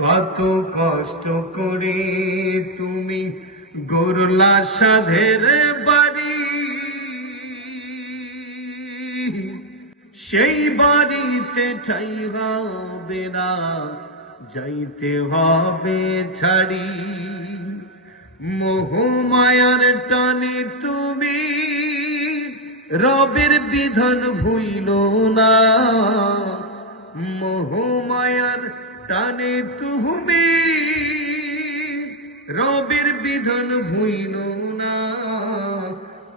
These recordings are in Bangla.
কত কষ্ট করে তুমি গড়লা সাধের বাড়ি, সেই বাড়িতে ঠাই হবে না, যাইতে হবে ছাড়ি। মোহমায়ার টানে তুমি রবের বিধান ভুইল না, মোহমায়ার টানে তুমি রবের বিধান ভুইল না।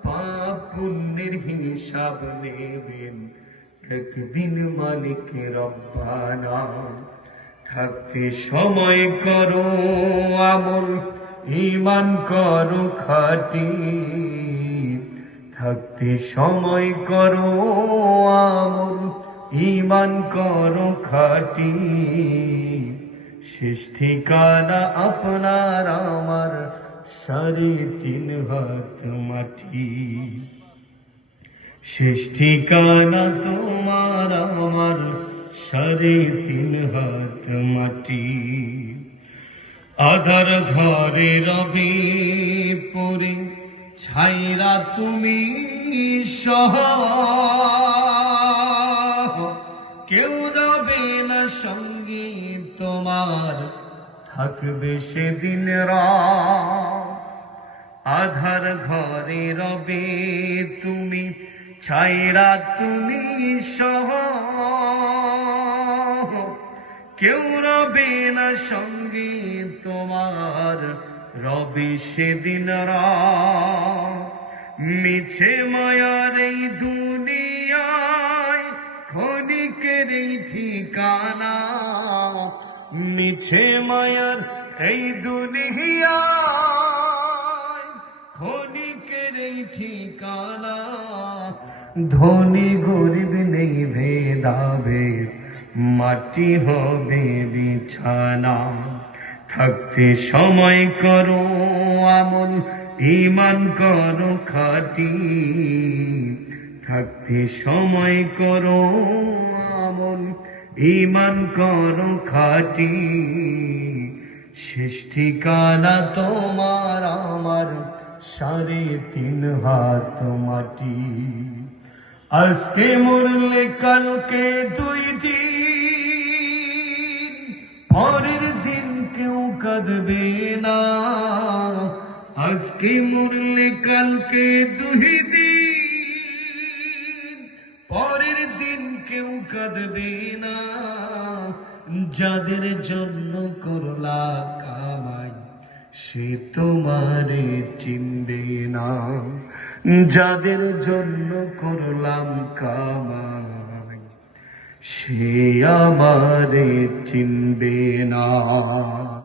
পাপ পুণ্যের হিসাব নেবেন একদিন মালিক রব্বানা। থাকতে সময় করো আমল, ঈমান করো খাঁটি। থাকতে সময় করো আমল, ঈমান করো খাঁটি। শেষ ঠিকানা আপনার আমার 3.5 হাত মাটি। শেষ ঠিকানা তোমার আমার 3.5 হাত মাটি। আধার ঘরে রবি পড়ে ছাইরা তুমি সহ, কেউ রবে না সঙ্গী তোমার, থাকবে সেদিন রাত। আধার ঘরে রবে তুমি ছাইরা তুমি সহ, কেউ রবে না সঙ্গী তোমার, রবে সেদিন রাত। মিছে মায়ার এই দুনিয়ায় ক্ষণিকের এই ঠিকানা, মিছে মায়ার এই দুনিয়ায় ক্ষণিকের এই ঠিকানা। ধনী গরিব নেই ভেদাভেদ, মাটি হবে বিছানা। থাকতে সময় করো আমল, ঈমান করো খাঁটি। থাকতে সময় করো আমল, ঈমান করো খাঁটি। শেষ ঠিকানা তোমার আমার 3.5 হাত মাটি। আজকে মরলে কালকে 2 দিন, পরের দিন কেউ কাঁদবে না। আজকে মরলে কালকে 2 দিন, পরের দিন কেউ কাঁদবে না। যাদের জন্য করলা কামাই সে তোমারে চিনবে না, যাদের জন্য করলাম কামাই সে আমারে চিনবে না।